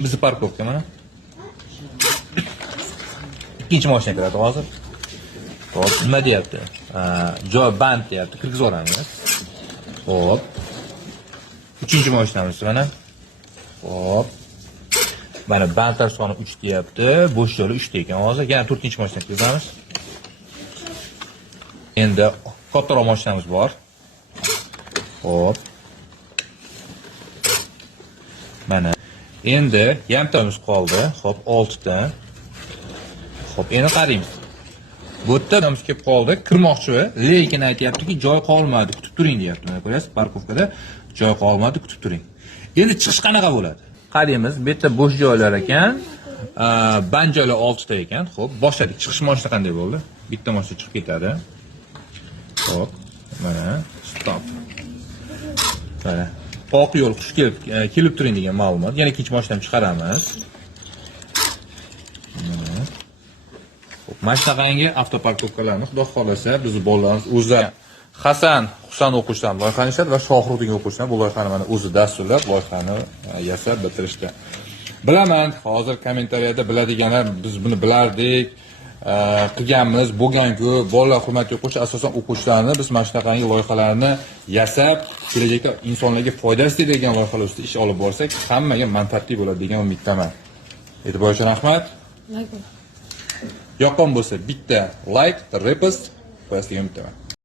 Bizi parkovka mana. İkinci mashina kiradi hozir. Hop, nima deyapti? Joy band deyapti. Kirgizib yuboramiz. Hop. Uchinchi mashinamiz mana. Hop. Mana bandlar soni 3 deyapti. Bo'sh joyi 3 ta ekan hozir. Yana 4-mashina kirgizamiz. Endi kattaroq mashinamiz bor. Hop. Mana. Endi yarimtamiz qoldi. Hop, 6 ta. Hop, endi qaraymiz. Bu yerda odamimiz kelib qoldi, kirmoqchi, lekin aytayaptiki, joy qolmadi, kutib turing deyapti. Mana ko'rasiz, parkovkada joy qolmadi, kutib turing. Endi chiqish qanaqa bo'ladi? Qaraymiz, bu yerda bo'sh joylar ekan. Band joylar 6 ta ekan. Xo'p, boshladik. Chiqish mashina qanday bo'ldi? Bitta mashina chiqib ketadi. Hop, mana stop. Mana oq yo'l xush kelib turing degan ma'lumot. Yana ikkinchi mashinani chiqaramiz. Mana shunaqangi avtoparkovkalarni xudo xolasa bizni bolalarimiz o'zlari Hasan Husan o'quvchidan loyihalashadi va Shohruddin o'quvchidan bu loyihani mana o'zi dasturlab loyihani yasab bitirishdi. Bilaman, hozir kommentariyada biladiganlar biz buni bilardik, qilganmiz, bo'lgan-ku, bolalar hurmatli o'quvchi, asosan o'quvchilarni biz mana shunaqangi loyihalarni yasab, kelajakda insonlarga foydasi tegadigan loyihalar ustida ish olib borsak, hammaga manfaatli bo'ladi degan umiddaman. E'tibor uchun rahmat. Yoqqan bo'lsa bitta like, repost qo'yasiz degan umiddaman.